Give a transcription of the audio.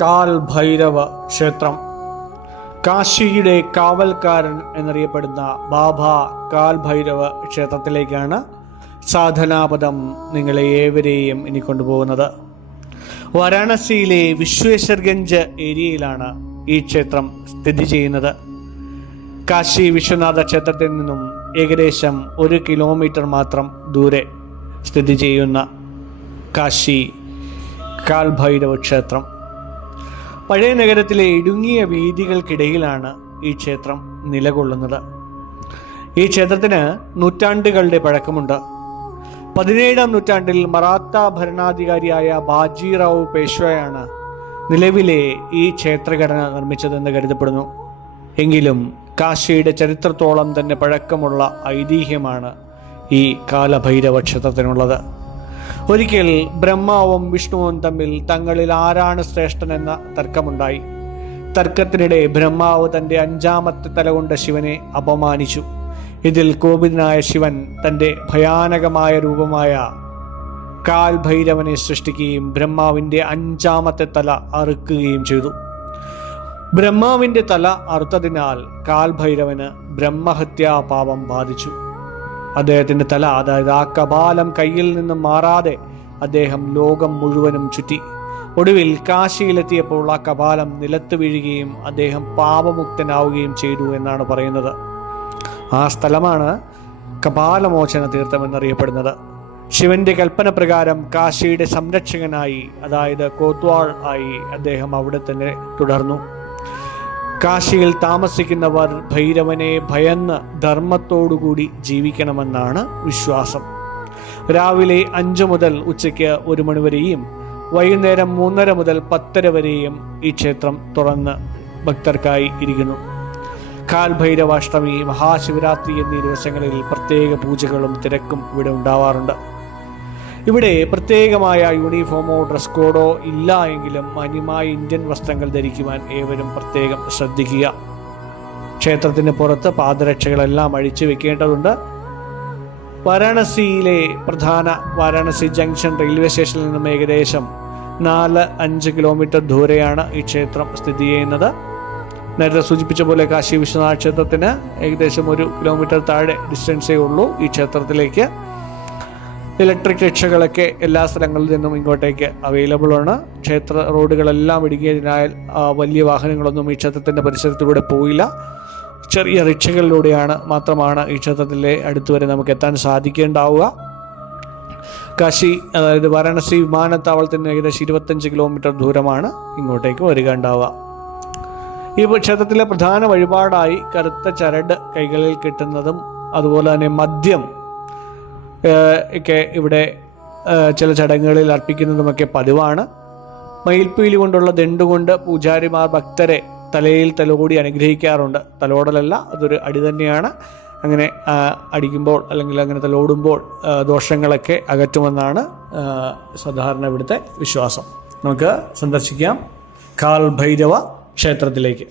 കാൽ ഭൈരവ ക്ഷേത്രം. കാശിയുടെ കാവൽക്കാരൻ എന്നറിയപ്പെടുന്ന ബാബ കാൽ ഭൈരവ ക്ഷേത്രത്തിലേക്കാണ് സാധനാപദം നിങ്ങളെ ഏവരെയും ഇനി കൊണ്ടുപോകുന്നത്. വാരാണസിയിലെ വിശ്വേശ്വർഗഞ്ച് ഏരിയയിലാണ് ഈ ക്ഷേത്രം സ്ഥിതി ചെയ്യുന്നത്. കാശി വിശ്വനാഥ ക്ഷേത്രത്തിൽ നിന്നും ഏകദേശം 1 കിലോമീറ്റർ മാത്രം ദൂരെ സ്ഥിതി ചെയ്യുന്ന കാശി കാൽ ഭൈരവ ക്ഷേത്രം. പഴയ നഗരത്തിലെ ഇടുങ്ങിയ വീഥികൾക്കിടയിലാണ് ഈ ക്ഷേത്രം നിലകൊള്ളുന്നത്. ഈ ക്ഷേത്രത്തിന് നൂറ്റാണ്ടുകളുടെ പഴക്കമുണ്ട്. 17-ാം നൂറ്റാണ്ടിൽ മറാത്ത ഭരണാധികാരിയായ ബാജിറാവു പേഷ്വയാണ് നിലവിലെ ഈ ക്ഷേത്രഘടന നിർമ്മിച്ചതെന്ന് കരുതപ്പെടുന്നു. എങ്കിലും കാശിയുടെ ചരിത്രത്തോളം തന്നെ പഴക്കമുള്ള ഐതിഹ്യമാണ് ഈ കാലഭൈരവ ക്ഷേത്രത്തിനുള്ളത്. ഒരിക്കൽ ബ്രഹ്മാവും വിഷ്ണുവും തമ്മിൽ തങ്ങളിൽ ആരാണ് ശ്രേഷ്ഠനെന്ന തർക്കമുണ്ടായി. തർക്കത്തിനിടെ ബ്രഹ്മാവ് തൻ്റെ 5ാമത്തെ തല കൊണ്ട് ശിവനെ അപമാനിച്ചു. ഇതിൽ കോപിതനായ ശിവൻ തൻ്റെ ഭയാനകമായ രൂപമായ കാൽ ഭൈരവനെ സൃഷ്ടിക്കുകയും ബ്രഹ്മാവിൻ്റെ 5ാമത്തെ തല അറുക്കുകയും ചെയ്തു. ബ്രഹ്മാവിൻ്റെ തല അറുത്തതിനാൽ കാൽ ഭൈരവന് ബ്രഹ്മഹത്യാ പാപം ബാധിച്ചു. അദ്ദേഹത്തിൻ്റെ തല, അതായത് ആ കപാലം കയ്യിൽ നിന്നും മാറാതെ അദ്ദേഹം ലോകം മുഴുവനും ചുറ്റി. ഒടുവിൽ കാശിയിലെത്തിയപ്പോൾ ആ കപാലം നിലത്ത് വീഴുകയും അദ്ദേഹം പാപമുക്തനാവുകയും ചെയ്തു എന്നാണ് പറയുന്നത്. ആ സ്ഥലമാണ് കപാലമോചന തീർത്ഥം എന്നറിയപ്പെടുന്നത്. ശിവന്റെ കൽപ്പന പ്രകാരം കാശിയുടെ സംരക്ഷകനായി, അതായത് കോത്വാൾ ആയി അദ്ദേഹം അവിടെ തന്നെ തുടർന്നു. കാശിയിൽ താമസിക്കുന്നവർ ഭൈരവനെ ഭയന്ന് ധർമ്മത്തോടുകൂടി ജീവിക്കണമെന്നാണ് വിശ്വാസം. രാവിലെ 5 മുതൽ ഉച്ചയ്ക്ക് 1 മണി വരെയും വൈകുന്നേരം 3:30 മുതൽ 10:30 വരെയും ഈ ക്ഷേത്രം തുറന്ന് ഭക്തർക്കായി ഇരിക്കുന്നു. കാൽ ഭൈരവാഷ്ടമി, മഹാശിവരാത്രി എന്നീ ദിവസങ്ങളിൽ പ്രത്യേക പൂജകളും തിരക്കും ഇവിടെ ഉണ്ടാവാറുണ്ട്. ഇവിടെ പ്രത്യേകമായ യൂണിഫോമോ ഡ്രസ് കോഡോ ഇല്ല എങ്കിലും മാന്യമായ ഇന്ത്യൻ വസ്ത്രങ്ങൾ ധരിക്കുവാൻ ഏവരും പ്രത്യേകം ശ്രദ്ധിക്കുക. ക്ഷേത്രത്തിന് പുറത്ത് പാദരക്ഷകളെല്ലാം അഴിച്ചു വെക്കേണ്ടതുണ്ട്. വാരാണസിയിലെ പ്രധാന വാരാണസി ജംഗ്ഷൻ റെയിൽവേ സ്റ്റേഷനിൽ നിന്നും ഏകദേശം 4-5 കിലോമീറ്റർ ദൂരെയാണ് ഈ ക്ഷേത്രം സ്ഥിതി ചെയ്യുന്നത്. നേരത്തെ സൂചിപ്പിച്ച പോലെ കാശി വിശ്വനാഥ ക്ഷേത്രത്തിന് ഏകദേശം 1 കിലോമീറ്റർ താഴെ ഡിസ്റ്റൻസേ ഉള്ളൂ ഈ ക്ഷേത്രത്തിലേക്ക്. ഇലക്ട്രിക് റിക്ഷകളൊക്കെ എല്ലാ സ്ഥലങ്ങളിൽ നിന്നും ഇങ്ങോട്ടേക്ക് അവൈലബിൾ ആണ്. ക്ഷേത്ര റോഡുകളെല്ലാം ഇടുങ്ങിയതിനാൽ വലിയ വാഹനങ്ങളൊന്നും ഈ ക്ഷേത്രത്തിൻ്റെ പരിസരത്തിലൂടെ പോയില്ല. ചെറിയ റിക്ഷകളിലൂടെയാണ് മാത്രമാണ് ഈ ക്ഷേത്രത്തിലെ അടുത്തുവരെ നമുക്ക് എത്താൻ സാധിക്കേണ്ടാവുക. കാശി, അതായത് വാരാണസി വിമാനത്താവളത്തിന് ഏകദേശം 25 കിലോമീറ്റർ ദൂരമാണ് ഇങ്ങോട്ടേക്ക് വരിക ഉണ്ടാവുക. ഈ ക്ഷേത്രത്തിലെ പ്രധാന വഴിപാടായി കറുത്ത ചരട് കൈകളിൽ കിട്ടുന്നതും അതുപോലെ തന്നെ മദ്യം ഒക്കെ ഇവിടെ ചില ചടങ്ങുകളിൽ അർപ്പിക്കുന്നതുമൊക്കെ പതിവാണ്. മയിൽപ്പീലി കൊണ്ടുള്ള ദണ്ടുകൊണ്ട് പൂജാരിമാർ ഭക്തരെ തലയിൽ തലോടി അനുഗ്രഹിക്കാറുണ്ട്. തലോടലല്ല, അതൊരു അടി തന്നെയാണ്. അങ്ങനെ അടിക്കുമ്പോൾ അല്ലെങ്കിൽ അങ്ങനെ തലോടുമ്പോൾ ദോഷങ്ങളൊക്കെ അകറ്റുമെന്നാണ് സാധാരണ ഇവിടുത്തെ വിശ്വാസം. നമുക്ക് സന്ദർശിക്കാം കാൽ ഭൈരവ ക്ഷേത്രത്തിലേക്ക്.